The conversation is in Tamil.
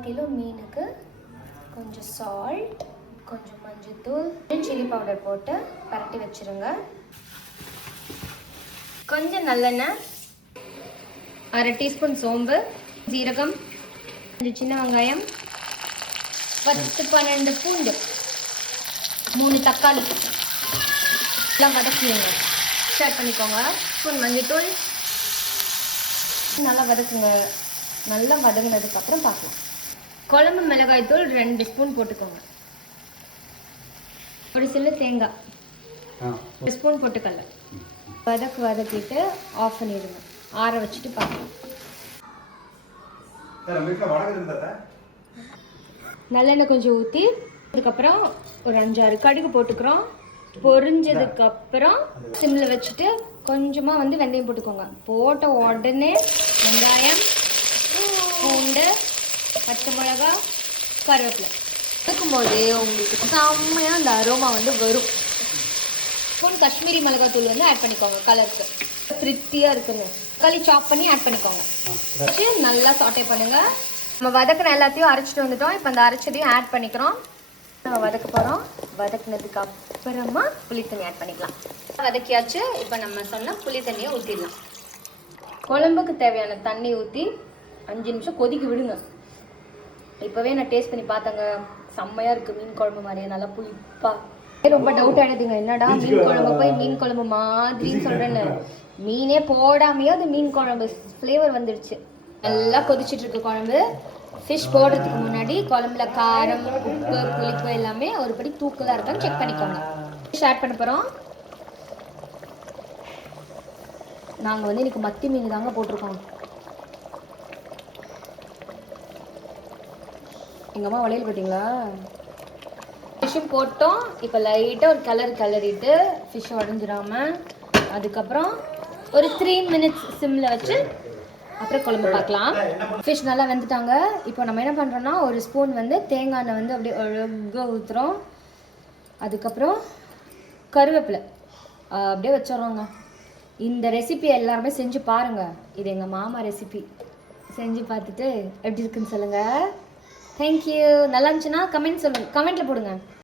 1/4 கிலோ மீனுக்கு கொஞ்சம் சால்ட், கொஞ்சம் மஞ்சள்தூள், சில்லி பவுடர் போட்டு பரட்டி வச்சுருங்க. கொஞ்சம் நல்லெண்ணெய், 1/2 டீஸ்பூன் சோம்பு, ஜீரகம், கொஞ்சம் சின்ன வெங்காயம், 10-12 பூண்டு, 3 தக்காளி எல்லாம் வதக்கிடுங்க. ஸ்டார்ட் பண்ணிக்கோங்க. ஸ்பூன் மஞ்சள்தூள் நல்லா வதக்குங்க. நல்லா வதங்கினதுக்கப்புறம் பார்க்கலாம். குழம்பு மிளகாய் தூள் 2 ஸ்பூன் போட்டுக்கோங்க. ஒரு சில்லு தேங்காய் 1 ஸ்பூன் போட்டுக்கல. வதக்கிட்டு ஆஃப் பண்ணிடுங்க. ஆற வச்சுட்டு பார்க்கலாம். நல்லெண்ணெய் கொஞ்சம் ஊற்றி அதுக்கப்புறம் ஒரு 5-6 கடுகு போட்டுக்கிறோம். பொரிஞ்சதுக்கு அப்புறம் சிம்மில் வச்சுட்டு கொஞ்சமாக வந்து வெந்தயம் போட்டுக்கோங்க. போட்ட உடனே வெங்காயம், பூண்டு, பச்சை மிளகா, கருவேப்பிலை வதக்கும்போது உங்களுக்கு செம்மையாக அந்த அரோமா வந்து வரும். ஸ்பூன் காஷ்மீரி மிளகாத்தூள் வந்து ஆட் பண்ணிக்கோங்க. கலருக்கு திருப்தியாக இருக்குங்க. தக்காளி சாப் பண்ணி ஆட் பண்ணிக்கோங்க. வச்சு நல்லா சாட்டே பண்ணுங்கள். நம்ம வதக்கின எல்லாத்தையும் அரைச்சிட்டு வந்துட்டோம். இப்போ அந்த அரைச்சதையும் ஆட் பண்ணிக்கிறோம். நம்ம வதக்க போகிறோம். வதக்குனதுக்கு அப்புறமா புளி தண்ணி ஆட் பண்ணிக்கலாம். வதக்கியாச்சு. இப்போ நம்ம சொன்ன புளி தண்ணியை ஊற்றிடலாம். குழம்புக்கு தேவையான தண்ணி ஊற்றி 5 நிமிஷம் கொதிக்க விடுங்க. இப்போவே நான் டேஸ்ட் பண்ணி பார்த்தேங்க. செம்மையாக இருக்குது. மீன் குழம்பு மாதிரியே நல்லா புளிப்பா. ரொம்ப டவுட் ஆகிடுதுங்க. என்னடா மீன் குழம்பு போய் மீன் குழம்பு மாதிரின்னு சொல்கிறேன்னு. மீனே போடாமையோ அது மீன் குழம்பு ஃப்ளேவர் வந்துடுச்சு. நல்லா கொதிச்சுட்டு இருக்கு குழம்பு. ஃபிஷ் போடுறதுக்கு முன்னாடி குழம்புல காரம், உப்பு, புளிப்பு எல்லாமே ஒரு படி தூக்கலாக இருக்கான்னு செக் பண்ணிக்கோங்க. ஃபிஷ் ஆட் பண்ண போகிறோம். நாங்கள் வந்து இன்னைக்கு மத்தி மீன் தாங்க போட்டிருக்கோம். எங்கள் அம்மா வளையல் போட்டிங்களா? ஃபிஷ்ஷும் போட்டோம். இப்போ லைட்டாக ஒரு கிளறிட்டு ஃபிஷ் உடஞ்சிடாமல் அதுக்கப்புறம் ஒரு 3 மினிட்ஸ் சிம்மில் வச்சு அப்புறம் குழம்பு பார்க்கலாம். ஃபிஷ் நல்லா வெந்துட்டாங்க. இப்போ நம்ம என்ன பண்ணுறோன்னா ஒரு ஸ்பூன் வந்து தேங்காய் எண்ணெய் வந்து அப்படியே அழகாக ஊற்றுறோம். அதுக்கப்புறம் கருவேப்பிலை அப்படியே வச்சிடறோங்க. இந்த ரெசிபி எல்லாருமே செஞ்சு பாருங்கள். இது எங்கள் மாமா ரெசிபி. செஞ்சு பார்த்துட்டு எப்படி இருக்குன்னு சொல்லுங்கள். தேங்க்யூ. நல்லா இருந்துச்சுன்னா கமெண்ட்டில் போடுங்க.